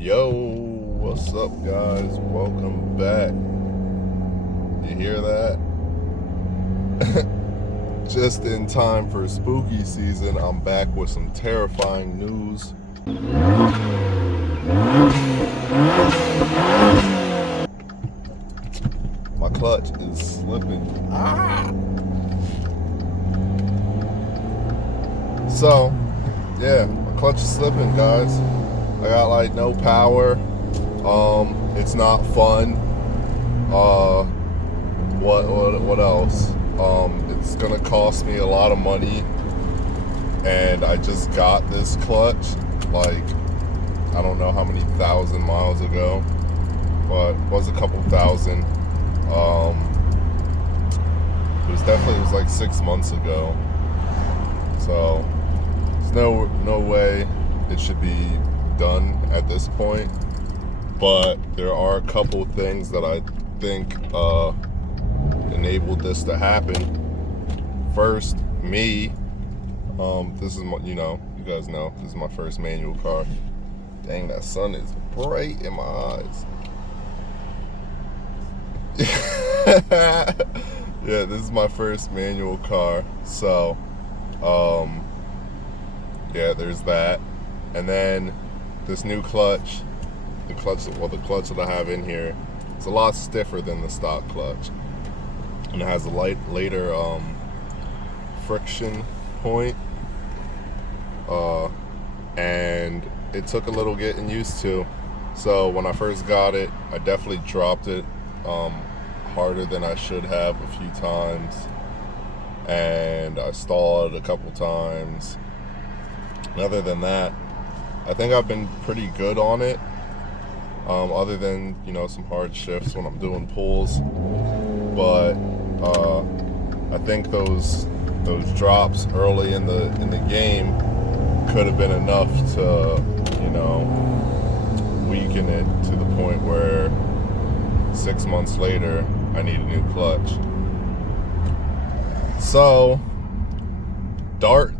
Yo, what's up, guys? Welcome back. You hear that? Just in time for spooky season, I'm back with some terrifying news. My clutch is slipping. So, yeah, my clutch is slipping, guys. I got like no power. It's not fun. What else? It's gonna cost me a lot of money, and I just got this clutch like I don't know how many thousand miles ago, but it was a couple thousand. It was like 6 months ago. So there's no way it should be done at this point, but there are a couple things that I think enabled this to happen. First, me. This is my, you guys know this is my first manual car. Dang, that sun is bright in my eyes. Yeah, this is my first manual car, so yeah, there's that. And then this new clutch, the clutch that I have in here, it's a lot stiffer than the stock clutch, and it has a later friction point, and it took a little getting used to. So when I first got it, I definitely dropped it harder than I should have a few times, and I stalled a couple times. And other than that, I think I've been pretty good on it, other than some hard shifts when I'm doing pulls. But I think those drops early in the game could have been enough to weaken it to the point where 6 months later I need a new clutch. So Dart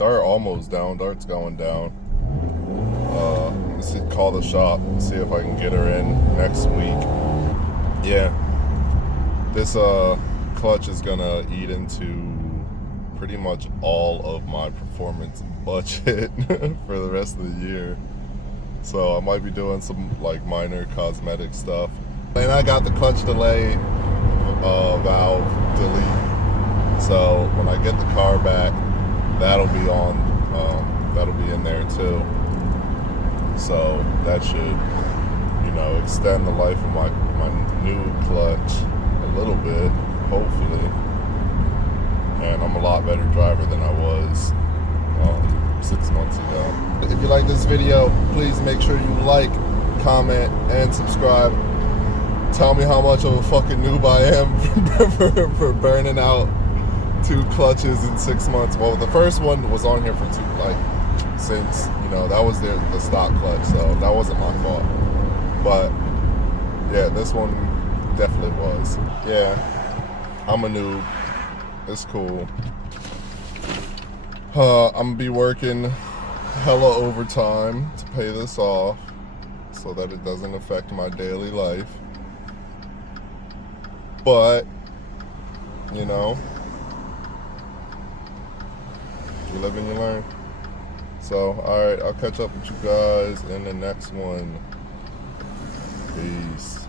almost down. Dart's going down. Let's call the shop and see if I can get her in next week. Yeah, this clutch is gonna eat into pretty much all of my performance budget for the rest of the year. So I might be doing some like minor cosmetic stuff. And I got the clutch delay valve delete. So when I get the car back, that'll be on. That'll be in there too. So that should, extend the life of my new clutch a little bit, hopefully. And I'm a lot better driver than I was 6 months ago. If you like this video, please make sure you like, comment, and subscribe. Tell me how much of a fucking noob I am for burning out 2 clutches in 6 months. Well, the first one was on here for since that was the stock clutch, so that wasn't my fault. But yeah, this one definitely was. Yeah, I'm a noob. It's cool. I'm gonna be working hella overtime to pay this off so that it doesn't affect my daily life. But you live and you learn. So, alright, I'll catch up with you guys in the next one. Peace.